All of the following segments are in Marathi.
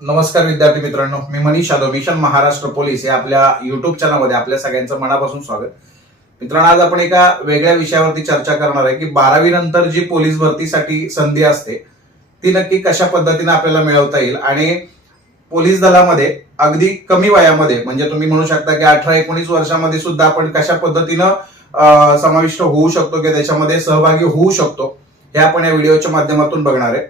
नमस्कार विद्यार्थी मित्रांनो मी मनीष यादव मिशन महाराष्ट्र पोलीस या आपल्या युट्यूब चॅनलमध्ये आपल्या सगळ्यांचं मनापासून स्वागत. मित्रांनो आज आपण एका वेगळ्या विषयावरती चर्चा करणार आहे की बारावी नंतर जी पोलीस भरतीसाठी संधी असते ती नक्की कशा पद्धतीने आपल्याला मिळवता येईल आणि पोलीस दलामध्ये अगदी कमी वयामध्ये म्हणजे तुम्ही म्हणू शकता की अठरा एकोणीस वर्षामध्ये सुद्धा आपण कशा पद्धतीनं समाविष्ट होऊ शकतो किंवा त्याच्यामध्ये सहभागी होऊ शकतो हे आपण या व्हिडिओच्या माध्यमातून बघणार आहे.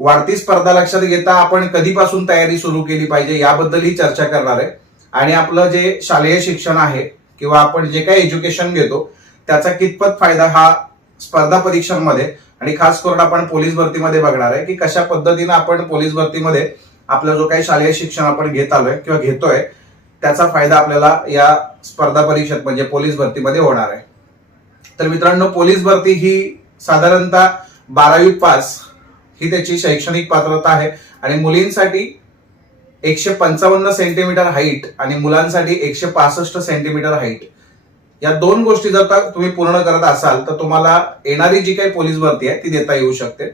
वाढती स्पर्धा लक्षात घेता आपण कधीपासून तयारी सुरू केली पाहिजे याबद्दलही चर्चा करणार आहे. आणि आपलं जे शालेय शिक्षण आहे किंवा आपण जे काही एज्युकेशन घेतो त्याचा कितपत फायदा हा स्पर्धा परीक्षांमध्ये आणि खास करून आपण पोलीस भरतीमध्ये बघणार आहे की कशा पद्धतीनं आपण पोलीस भरतीमध्ये आपला जो काही शालेय शिक्षण आपण घेत आलोय किंवा घेतोय त्याचा फायदा आपल्याला या स्पर्धा परीक्षेत म्हणजे पोलीस भरतीमध्ये होणार आहे. तर मित्रांनो पोलीस भरती ही साधारणतः बारावी पास ही त्याची शैक्षणिक पात्रता आहे. आणि मुलींसाठी एकशे पंचावन्न सेंटीमीटर हाईट आणि मुलांसाठी एकशे पासष्ट सेंटीमीटर हाईट या दोन गोष्टी जर का तुम्ही पूर्ण करत असाल तर तुम्हाला येणारी जी काही पोलीस भरती आहे ती देता येऊ शकते.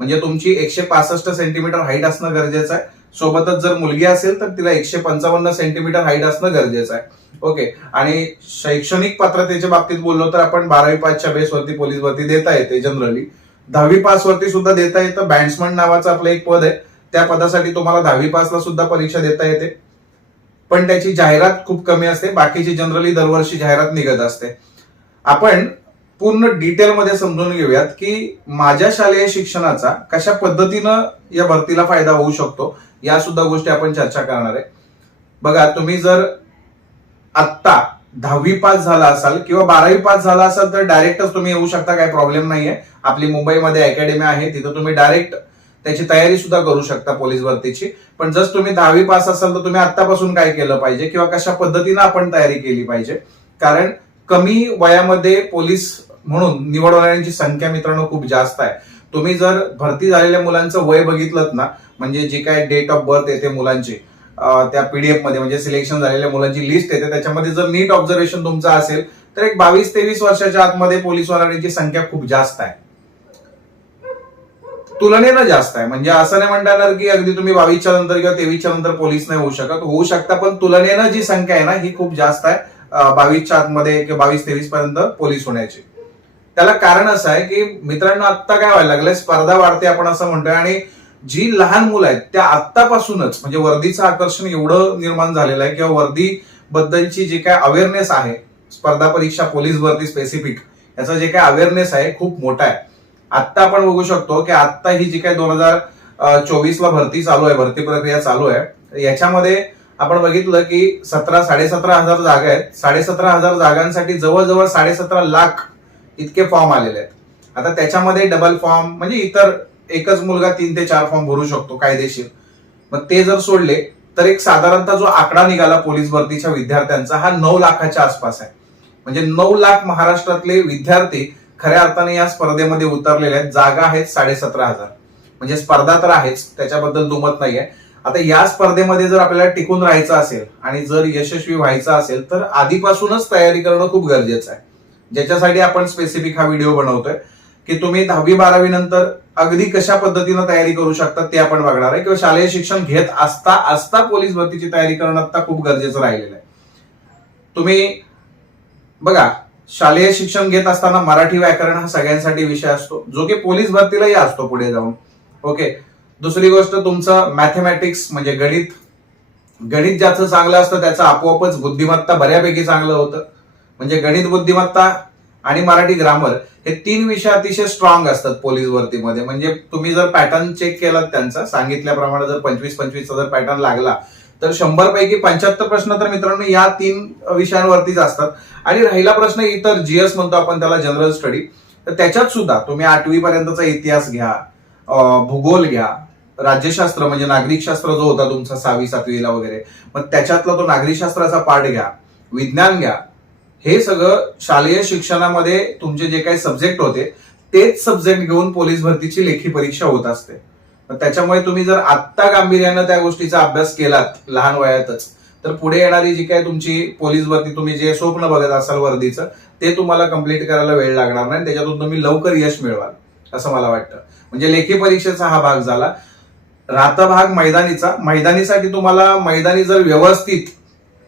म्हणजे तुमची एकशे पासष्ट सेंटीमीटर हाईट असणं गरजेचं आहे. सोबतच जर मुलगी असेल तर तिला एकशे पंचावन्न सेंटीमीटर हाईट असणं गरजेचं आहे. ओके. आणि शैक्षणिक पात्रतेच्या बाबतीत बोललो तर आपण बारावी पाचच्या बेसवरती पोलीस भरती देता येते जनरली दहावी पास वरती सुद्धा देता येतं. बँड्समन नावाचं आपलं एक पद आहे. त्या पदासाठी तुम्हाला दहावी पासला सुद्धा परीक्षा देता येते. पण त्याची जाहिरात खूप कमी असते. बाकीची जनरली दरवर्षी जाहिरात निघत असते. आपण पूर्ण डिटेलमध्ये समजून घेऊयात की माझ्या शालेय शिक्षणाचा कशा पद्धतीनं या भरतीला फायदा होऊ शकतो या सुद्धा गोष्टी आपण चर्चा करणार आहे. बघा तुम्ही जर आत्ता दहावी पास झाला असाल किंवा बारावी पास झाला असाल तर डायरेक्टच तुम्ही येऊ शकता काही प्रॉब्लेम नाहीये. आपली मुंबईमध्ये अकॅडमी आहे तिथं तुम्ही डायरेक्ट त्याची तयारी सुद्धा करू शकता पोलीस भरतीची. पण जर तुम्ही दहावी पास असाल तर तुम्ही आतापासून काय केलं पाहिजे किंवा कशा पद्धतीनं आपण तयारी केली पाहिजे? कारण कमी वयामध्ये पोलीस म्हणून निवड होणाऱ्यांची संख्या मित्रांनो खूप जास्त आहे. तुम्ही जर भरती झालेल्या मुलांचं वय बघितलं ना म्हणजे जी काय डेट ऑफ बर्थ येते मुलांची त्या पीडीएफमध्ये म्हणजे सिलेक्शन झालेल्या मुलांची लिस्ट येते. त्याच्यामध्ये जर नीट ऑब्झर्वेशन तुमचं असेल तर एक बावीस तेवीस वर्षाच्या आतमध्ये पोलीसवाल्यांची संख्या खूप जास्त आहे. तुलनेनं जास्त आहे. म्हणजे असं नाही म्हणता येणार की अगदी तुम्ही बावीसच्या नंतर किंवा तेवीसच्या नंतर पोलीस नाही होऊ शकत. होऊ शकता पण तुलनेनं जी संख्या आहे ना ही खूप जास्त आहे. बावीसच्या आतमध्ये किंवा बावीस तेवीस पर्यंत पोलीस होण्याची. त्याला कारण असं आहे की मित्रांनो आत्ता काय व्हायला लागलंय? स्पर्धा वाढते आपण असं म्हणतोय. आणि जी लहान मुलं आहेत त्या आत्तापासूनच म्हणजे वर्दीचं आकर्षण एवढं निर्माण झालेलं आहे किंवा वर्दी बद्दलची जी काय अवेअरनेस आहे स्पर्धा परीक्षा पोलीस भरती स्पेसिफिक याचा जे काय अवेअरनेस आहे खूप मोठा आहे. आत्ता आपण बघू शकतो की आत्ता ही जी काय दोन हजार चोवीस ला भरती चालू आहे भरती प्रक्रिया चालू आहे याच्यामध्ये आपण बघितलं की सतरा साडेसतरा हजार जागा आहेत. साडेसतरा हजार जागांसाठी जवळजवळ साडेसतरा लाख इतके फॉर्म आलेले आहेत. आता त्याच्यामध्ये डबल फॉर्म म्हणजे इतर एकच मुलगा तीन ते चार फॉर्म भरू शकतो कायदेशीर. मग ते जर सोडले तर एक साधारणतः जो आकडा निघाला पोलीस भरतीच्या विद्यार्थ्यांचा हा नऊ लाखाच्या आसपास आहे. म्हणजे नऊ लाख महाराष्ट्रातले विद्यार्थी खऱ्या अर्थाने या स्पर्धेमध्ये उतरलेले आहेत. जागा आहेत साडेसतरा हजार. म्हणजे स्पर्धा तर आहेच त्याच्याबद्दल दुमत नाहीये. आता या स्पर्धेमध्ये जर आपल्याला टिकून राहायचं असेल आणि जर यशस्वी व्हायचं असेल तर आधीपासूनच तयारी करणं खूप गरजेचं आहे. ज्याच्यासाठी आपण स्पेसिफिक हा व्हिडिओ बनवतोय की तुम्ही दहावी बारावी नंतर अगदी कशा पद्धतीनं तयारी करू शकतात ते आपण बघणार आहे. किंवा शालेय शिक्षण घेत असता असता पोलीस भरतीची तयारी करणं आता खूप गरजेचं राहिलेलं आहे. तुम्ही बघा शालेय शिक्षण घेत असताना मराठी व्याकरण हा सगळ्यांसाठी विषय असतो. जो की पोलीस भरतीलाही असतो पुढे जाऊन. ओके. दुसरी गोष्ट तुमचं मॅथमॅटिक्स म्हणजे गणित. गणित ज्याचं चांगलं असतं त्याचं आपोआपच बुद्धिमत्ता बऱ्यापैकी चांगलं होतं. म्हणजे गणित बुद्धिमत्ता आणि मराठी ग्रामर हे तीन विषय अतिशय स्ट्रॉंग असतात पोलीस भरतीमध्ये म्हणजे तुम्ही जर पॅटर्न चेक केला त्यांचा सांगितल्याप्रमाणे जर पंचवीस पंचवीसचा जर पॅटर्न लागला तर शंभर पैकी पंच्याहत्तर प्रश्न तर मित्रांनो या तीन विषयांवरतीच असतात. आणि राहिला प्रश्न इतर जीएस म्हणतो आपण त्याला जनरल स्टडी तर त्याच्यात सुद्धा तुम्ही आठवी पर्यंतचा इतिहास घ्या भूगोल घ्या राज्यशास्त्र म्हणजे नागरिकशास्त्र जो होता तुमचा सहावी सातवीला वगैरे मग त्याच्यातला तो नागरिकशास्त्राचा पाठ घ्या विज्ञान घ्या हे सगळं शालेय शिक्षणामध्ये तुमचे जे काही सब्जेक्ट होते तेच सब्जेक्ट घेऊन पोलीस भरतीची लेखी परीक्षा होत असते. त्याच्यामुळे तुम्ही जर आत्ता गांभीर्यानं त्या गोष्टीचा अभ्यास केलात लहान वयातच तर पुढे येणारी जी काय तुमची पोलीस भरती तुम्ही जे स्वप्न बघत असाल वर्दीचं ते तुम्हाला कंप्लीट करायला वेळ लागणार नाही त्याच्यातून तुम्ही लवकर यश मिळवाल असं मला वाटतं. म्हणजे लेखी परीक्षेचा हा भाग झाला. राहता भाग मैदानीचा. मैदानीसाठी तुम्हाला मैदानी जर व्यवस्थित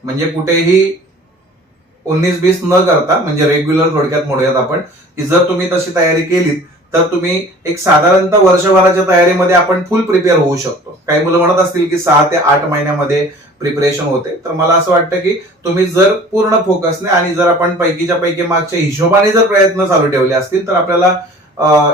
म्हणजे कुठेही उन्नीस बीस न करता म्हणजे रेग्युलर थोडक्यात मोडूयात आपण की जर तुम्ही तशी तयारी केलीत तर तुम्ही एक साधारणतः वर्षभराच्या तयारीमध्ये आपण फुल प्रिपेअर होऊ शकतो. काही मुलं म्हणत असतील की सहा ते आठ महिन्यामध्ये प्रिपरेशन होते. तर मला असं वाटतं की तुम्ही जर पूर्ण फोकसने आणि जर आपण पैकीच्या पैकी मागच्या हिशोबाने जर प्रयत्न चालू ठेवले असतील तर आपल्याला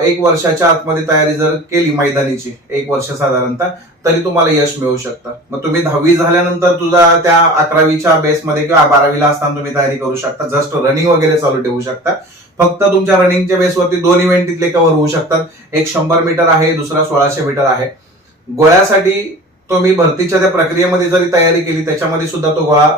एक वर्षाच्या आतमध्ये तयारी जर केली मैदानीची एक वर्ष साधारणतः तरी तुम्हाला यश मिळू शकतं. मग तुम्ही दहावी झाल्यानंतर तुझा त्या अकरावीच्या बेसमध्ये किंवा बारावीला असताना तुम्ही तयारी करू शकता. जस्ट रनिंग वगैरे चालू ठेवू शकता. फक्त तुमच्या रनिंगच्या बेसवरती दोन इव्हेंट तिथले कव्हर होऊ शकतात. एक शंभर मीटर आहे दुसरा सोळाशे मीटर आहे. गोळ्यासाठी तुम्ही भरतीच्या त्या प्रक्रियेमध्ये जरी तयारी केली त्याच्यामध्ये सुद्धा तो गोळा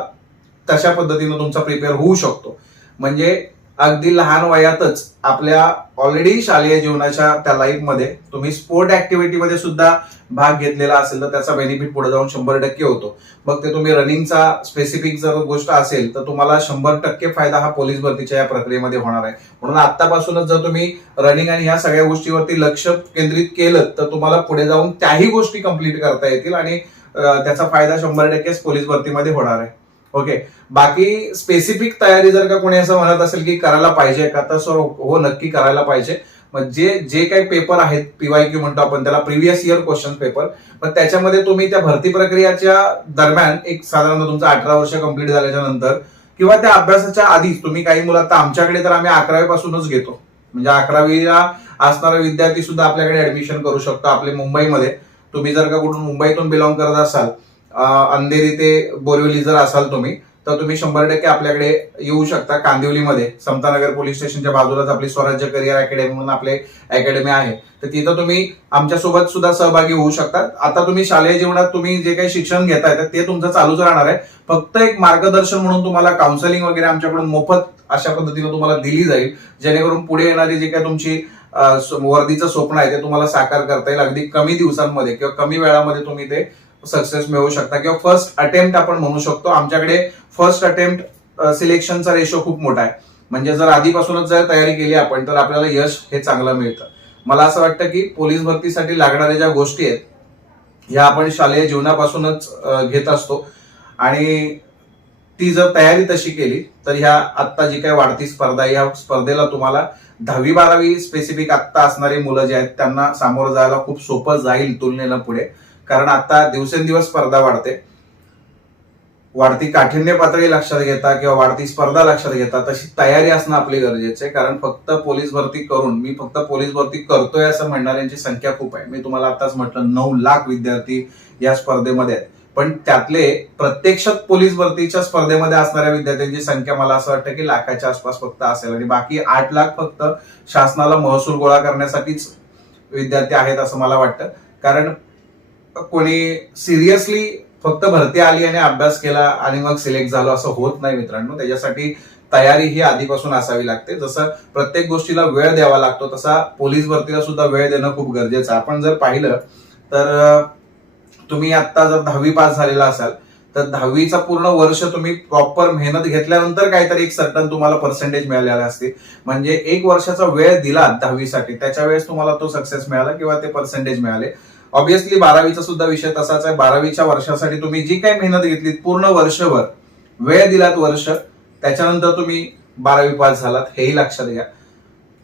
तशा पद्धतीनं तुमचा प्रिपेअर होऊ शकतो. म्हणजे अगदी लहान वयातच आपल्या ऑलरेडी शालेय जीवनाच्या त्या लाईफमध्ये तुम्ही स्पोर्ट ऍक्टिव्हिटीमध्ये सुद्धा भाग घेतलेला असेल तर त्याचा बेनिफिट पुढे जाऊन शंभर टक्के होतो. मग ते तुम्ही रनिंगचा स्पेसिफिक जर गोष्ट असेल तर तुम्हाला शंभर टक्के फायदा हा पोलीस भरतीच्या या प्रक्रियेमध्ये होणार आहे. म्हणून आतापासूनच जर तुम्ही रनिंग आणि ह्या सगळ्या गोष्टीवरती लक्ष केंद्रित केलं तर तुम्हाला पुढे जाऊन त्याही गोष्टी कंप्लीट करता येतील आणि त्याचा फायदा शंभर टक्केच पोलीस भरतीमध्ये होणार आहे. ओके. बाकी स्पेसिफिक तयारी जर का कोणी असं म्हणत असेल की करायला पाहिजे का तर सर हो नक्की करायला पाहिजे. मग जे जे काही पेपर आहेत पीवाय क्यू म्हणतो आपण त्याला प्रिव्हियस इयर क्वेश्चन पेपर पण त्याच्यामध्ये तुम्ही त्या भरती प्रक्रियाच्या दरम्यान एक साधारणतः तुमचं अठरा वर्ष कंप्लीट झाल्याच्यानंतर किंवा त्या अभ्यासाच्या आधीच तुम्ही काही मुलं आता आमच्याकडे तर आम्ही अकरावी पासूनच घेतो. म्हणजे अकरावीला असणारा विद्यार्थी सुद्धा आपल्याकडे ऍडमिशन करू शकतो आपले मुंबईमध्ये. तुम्ही जर का कुठून मुंबईतून बिलॉंग करत असाल अंधेरी ते बोरिवली जर असाल तुम्ही तर तुम्ही शंभर टक्के आपल्याकडे येऊ शकता कांदिवलीमध्ये. समतानगर पोलीस स्टेशनच्या बाजूलाच आपली स्वराज्य करिअर अकॅडमी म्हणून आपले अकॅडमी आहे. तर तिथं तुम्ही आमच्यासोबत सुद्धा सहभागी होऊ शकता. आता तुम्ही शालेय जीवनात तुम्ही जे काही शिक्षण घेताय तर ते तुमचं चालूच राहणार आहे. फक्त एक मार्गदर्शन म्हणून तुम्हाला काउन्सिलिंग वगैरे आमच्याकडून मोफत अशा पद्धतीने तुम्हाला दिली जाईल. जेणेकरून पुढे येणारी जी काही तुमची वर्दीचं स्वप्न आहे ते तुम्हाला साकार करता येईल अगदी कमी दिवसांमध्ये किंवा कमी वेळामध्ये तुम्ही ते सक्सेस मिळवू शकता. किंवा फर्स्ट अटेम्प्ट आपण म्हणू शकतो आमच्याकडे फर्स्ट अटेम्प्ट सिलेक्शनचा रेशो खूप मोठा आहे. म्हणजे जर आधीपासूनच जर तयारी केली आपण तर आपल्याला यश हे चांगलं मिळतं. मला असं वाटतं की पोलीस भरतीसाठी लागणाऱ्या ज्या गोष्टी आहेत ह्या आपण शालेय जीवनापासूनच घेत असतो. आणि ती जर तयारी तशी केली तर ह्या आत्ता जी काही वाढती स्पर्धा ह्या या स्पर्धेला तुम्हाला दहावी बारावी स्पेसिफिक आत्ता असणारी मुलं जे आहेत त्यांना सामोरं जायला खूप सोपं जाईल तुलनेला पुढे. कारण आता दिवसेंदिवस स्पर्धा वाढते. वाढती काठिण्य पातळी लक्षात घेता किंवा वाढती स्पर्धा लक्षात घेता तशी तयारी असणं आपली गरजेचं आहे. कारण फक्त पोलीस भरती करून मी फक्त पोलीस भरती करतोय असं म्हणणाऱ्यांची संख्या खूप आहे. मी तुम्हाला आताच म्हटलं नऊ लाख विद्यार्थी या स्पर्धेमध्ये आहेत. पण त्यातले प्रत्यक्षात पोलीस भरतीच्या स्पर्धेमध्ये असणाऱ्या विद्यार्थ्यांची संख्या मला असं वाटतं की लाखाच्या आसपास फक्त असेल. आणि बाकी आठ लाख फक्त शासनाला महसूल गोळा करण्यासाठीच विद्यार्थी आहेत असं मला वाटतं. कारण कोणी सिरियसली फक्त भरती आली आणि अभ्यास केला आणि मग सिलेक्ट झालो असं होत नाही मित्रांनो. त्याच्यासाठी तयारी ही आधीपासून असावी लागते. जसं प्रत्येक गोष्टीला वेळ द्यावा लागतो तसा पोलीस भरतीला सुद्धा वेळ देणं खूप गरजेचं आहे. आपण जर पाहिलं तर तुम्ही आता जर दहावी पास झालेला असाल तर दहावीचा पूर्ण वर्ष तुम्ही प्रॉपर मेहनत घेतल्यानंतर काहीतरी एक सर्टन तुम्हाला पर्सेंटेज मिळालेला असते. म्हणजे एक वर्षाचा वेळ दिला दहावीसाठी त्याच्या वेळेस तुम्हाला तो सक्सेस मिळाला किंवा ते पर्सेंटेज मिळाले. ऑब्विसली बारावीचा सुद्धा विषय तसाच आहे. बारावीच्या वर्षासाठी तुम्ही जी काही मेहनत घेतली पूर्ण वर्षभर वेळ दिलात वर्ष त्याच्यानंतर तुम्ही बारावी पास झालात हेही लक्षात घ्या.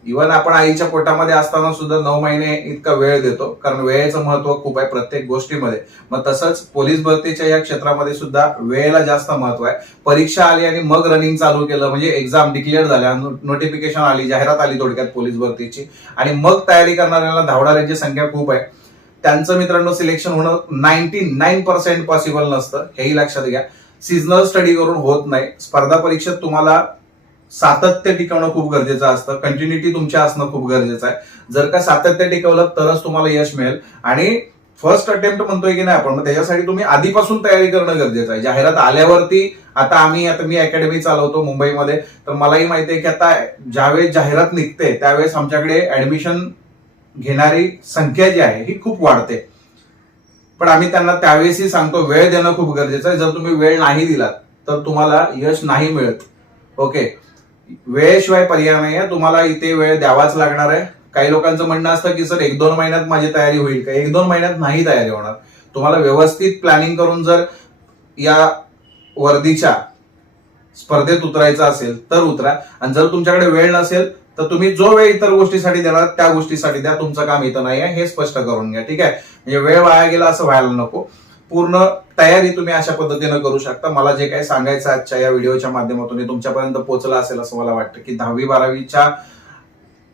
इव्हन आपण आईच्या पोटामध्ये असताना सुद्धा नऊ महिने इतका वेळ देतो कारण वेळेचं महत्त्व खूप आहे प्रत्येक गोष्टीमध्ये. मग तसंच पोलीस भरतीच्या या क्षेत्रामध्ये सुद्धा वेळेला जास्त महत्त्व आहे. परीक्षा आली आणि मग रनिंग चालू केलं म्हणजे एक्झाम डिक्लेअर झाल्या नोटिफिकेशन आली जाहिरात आली थोडक्यात पोलीस भरतीची. आणि मग तयारी करणाऱ्यांना धावणाऱ्यांची संख्या खूप आहे. त्यांचं मित्रांनो सिलेक्शन होणं नाईन्टी नाईन पर्सेंट पॉसिबल नसतं. हेही लक्षात घ्या. सिजनल स्टडी करून होत नाही. स्पर्धा परीक्षेत तुम्हाला सातत्य टिकवणं खूप गरजेचं असतं. कंटिन्युटी तुमच्या असणं खूप गरजेचं आहे. जर का सातत्य टिकवलं तरच तुम्हाला यश मिळेल. आणि फर्स्ट अटेम्प्ट म्हणतोय की नाही आपण मग त्याच्यासाठी तुम्ही आधीपासून तयारी करणं गरजेचं आहे. जाहिरात आल्यावरती आता आम्ही आता मी अकॅडमी चालवतो मुंबईमध्ये. तर मलाही माहिती आहे की आता ज्यावेळेस जाहिरात निघते त्यावेळेस आमच्याकडे ऍडमिशन घेणारी संख्या जी आहे ही खूप वाढते. पण आम्ही त्यांना त्यावेळेसही सांगतो वेळ देणं खूप गरजेचं आहे. जर तुम्ही वेळ नाही दिलात तर तुम्हाला यश नाही मिळत. ओके? वेळेशिवाय पर्याय नाही आहे तुम्हाला इथे वेळ द्यावाच लागणार आहे. काही लोकांचं म्हणणं असतं की सर एक दोन महिन्यात माझी तयारी होईल का? एक दोन महिन्यात नाही तयारी होणार. तुम्हाला व्यवस्थित प्लॅनिंग करून जर या वर्दीच्या स्पर्धेत उतरायचं असेल तर उतरा. आणि जर तुमच्याकडे वेळ नसेल तर तुम्ही जो वेळ इतर गोष्टीसाठी देणार त्या गोष्टीसाठी द्या. तुमचं काम इथं नाही आहे हे स्पष्ट करून घ्या. ठीक आहे? म्हणजे वेळ वाया गेला असं व्हायला नको. पूर्ण तयारी तुम्ही अशा पद्धतीनं करू शकता. मला जे काही सांगायचं आजच्या या व्हिडिओच्या माध्यमातून तुमच्यापर्यंत पोहोचलं असेल असं मला वाटतं की दहावी बारावीच्या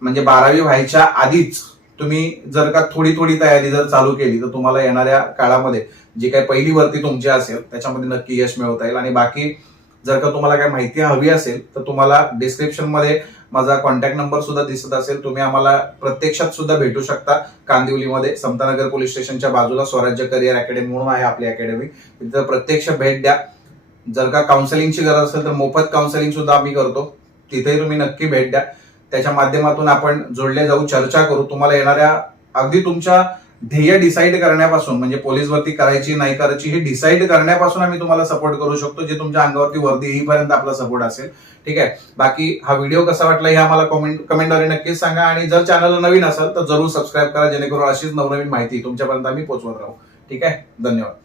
म्हणजे बारावी व्हायच्या आधीच तुम्ही जर का थोडी थोडी तयारी जर चालू केली तर तुम्हाला येणाऱ्या काळामध्ये जी काही पहिली वरती तुमची असेल त्याच्यामध्ये नक्की यश मिळवता येईल. आणि बाकी जर का तुम्हाला काही माहिती हवी असेल तर तुम्हाला डिस्क्रिप्शनमध्ये माझा कॉन्टॅक्ट नंबर सुद्धा दिसत असेल. तुम्ही आम्हाला प्रत्यक्षात सुद्धा भेटू शकता. कांदिवलीमध्ये समतानगर पोलीस स्टेशनच्या बाजूला स्वराज्य करिअर अकॅडमी म्हणून आहे आपली अकॅडमी तिथं प्रत्यक्ष भेट द्या. जर का काउन्सिलिंगची गरज असेल तर मोफत काउन्सिलिंग सुद्धा आम्ही करतो. तिथेही तुम्ही नक्की भेट द्या. त्याच्या माध्यमातून आपण जोडले जाऊ चर्चा करू. तुम्हाला येणाऱ्या अगदी तुमच्या ध्येय डिसाईड करण्यापासून म्हणजे पोलीस भरती करायची नाही करायची हे डिसाईड करण्यापासून आम्ही तुम्हाला सपोर्ट करू शकतो जे तुमच्या अंगावरती वर्दी येईपर्यंत आपला सपोर्ट असेल. ठीक आहे? बाकी हा व्हिडिओ कसा वाटला हे आम्हाला कमेंट कमेंटद्वारे नक्कीच सांगा आणि जर चॅनल नवीन असेल तर जरूर सबस्क्राईब करा जेणेकरून अशीच नवनवीन माहिती तुमच्यापर्यंत आम्ही पोहोचवत राहू. ठीक आहे? धन्यवाद.